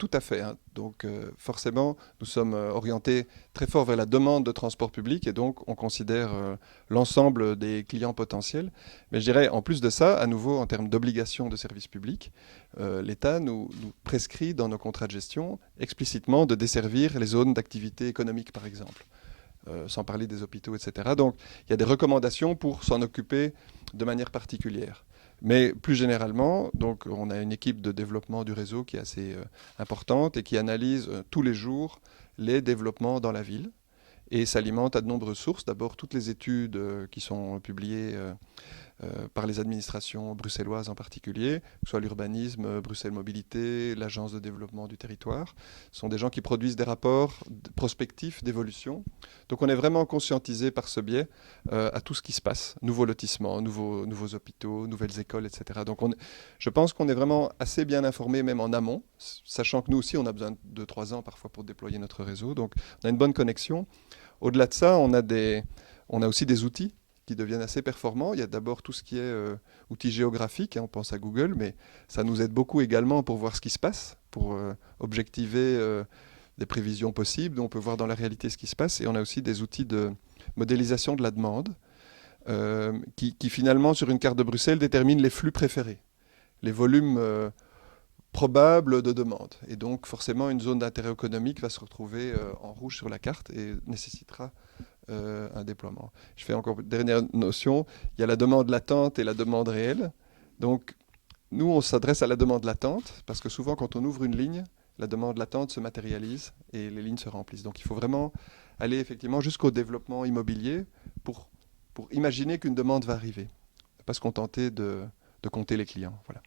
tout à fait, hein. Donc, forcément, nous sommes orientés très fort vers la demande de transport public et donc on considère l'ensemble des clients potentiels. Mais je dirais, en plus de ça, à nouveau, en termes d'obligation de service public, l'État nous prescrit dans nos contrats de gestion explicitement de desservir les zones d'activité économique, par exemple, sans parler des hôpitaux, etc. Donc, il y a des recommandations pour s'en occuper de manière particulière. Mais plus généralement, donc, on a une équipe de développement du réseau qui est assez importante et qui analyse tous les jours les développements dans la ville et s'alimente à de nombreuses sources. D'abord, toutes les études qui sont publiées par les administrations bruxelloises en particulier, que ce soit l'urbanisme, Bruxelles Mobilité, l'Agence de développement du territoire. Ce sont des gens qui produisent des rapports prospectifs d'évolution. Donc on est vraiment conscientisé par ce biais à tout ce qui se passe. Nouveaux lotissements, nouveaux hôpitaux, nouvelles écoles, etc. Donc je pense qu'on est vraiment assez bien informé même en amont, sachant que nous aussi on a besoin de 3 ans parfois pour déployer notre réseau. Donc on a une bonne connexion. Au-delà de ça, on a aussi des outils qui deviennent assez performants. Il y a d'abord tout ce qui est outils géographiques, hein, on pense à Google, mais ça nous aide beaucoup également pour voir ce qui se passe, pour objectiver des prévisions possibles. On peut voir dans la réalité ce qui se passe. Et on a aussi des outils de modélisation de la demande qui finalement, sur une carte de Bruxelles, déterminent les flux préférés, les volumes probables de demande. Et donc, forcément, une zone d'intérêt économique va se retrouver en rouge sur la carte et nécessitera un déploiement. Je fais encore une dernière notion. Il y a la demande latente et la demande réelle. Donc, nous, on s'adresse à la demande latente parce que souvent, quand on ouvre une ligne, la demande latente se matérialise et les lignes se remplissent. Donc, il faut vraiment aller effectivement jusqu'au développement immobilier pour imaginer qu'une demande va arriver. Ne pas se contenter de compter les clients. Voilà.